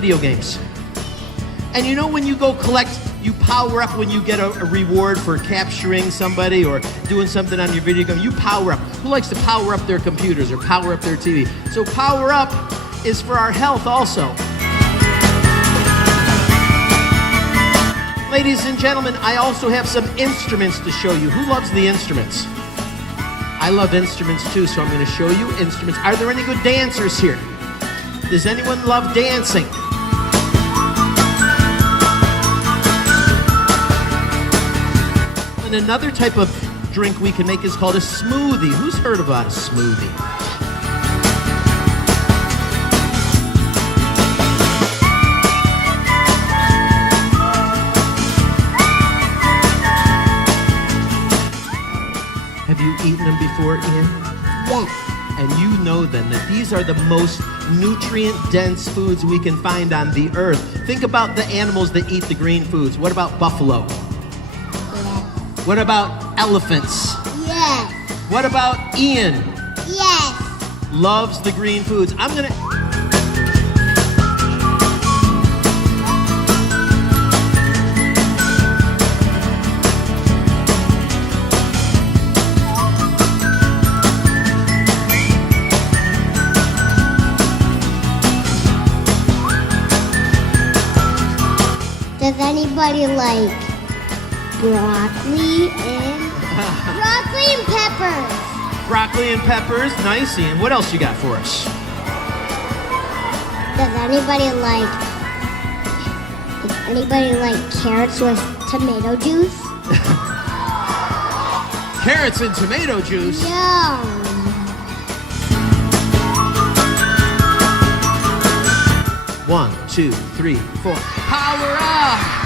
video games. And you know when you go collect, you power up when you get a reward for capturing somebody or doing something on your video game, you power up. Who likes to power up their computers or power up their TV? So power up is for our health also. Ladies and gentlemen, I also have some instruments to show you. Who loves the instruments? I love instruments too, so I'm going to show you instruments. Are there any good dancers here? Does anyone love dancing? And another type of drink we can make is called a smoothie. Who's heard about a smoothie? Have you eaten them before, Ian? Yes. And you know then that these are the most nutrient-dense foods we can find on the earth. Think about the animals that eat the green foods. What about buffalo? Yes. What about elephants? Yes. What about Ian? Yes. Loves the green foods. I'm gonna... Does anybody like broccoli and peppers? Broccoli and peppers. Nice, Ian. What else you got for us? Does anybody like carrots with tomato juice? Carrots and tomato juice? Yum. One, two, three, four. Power up!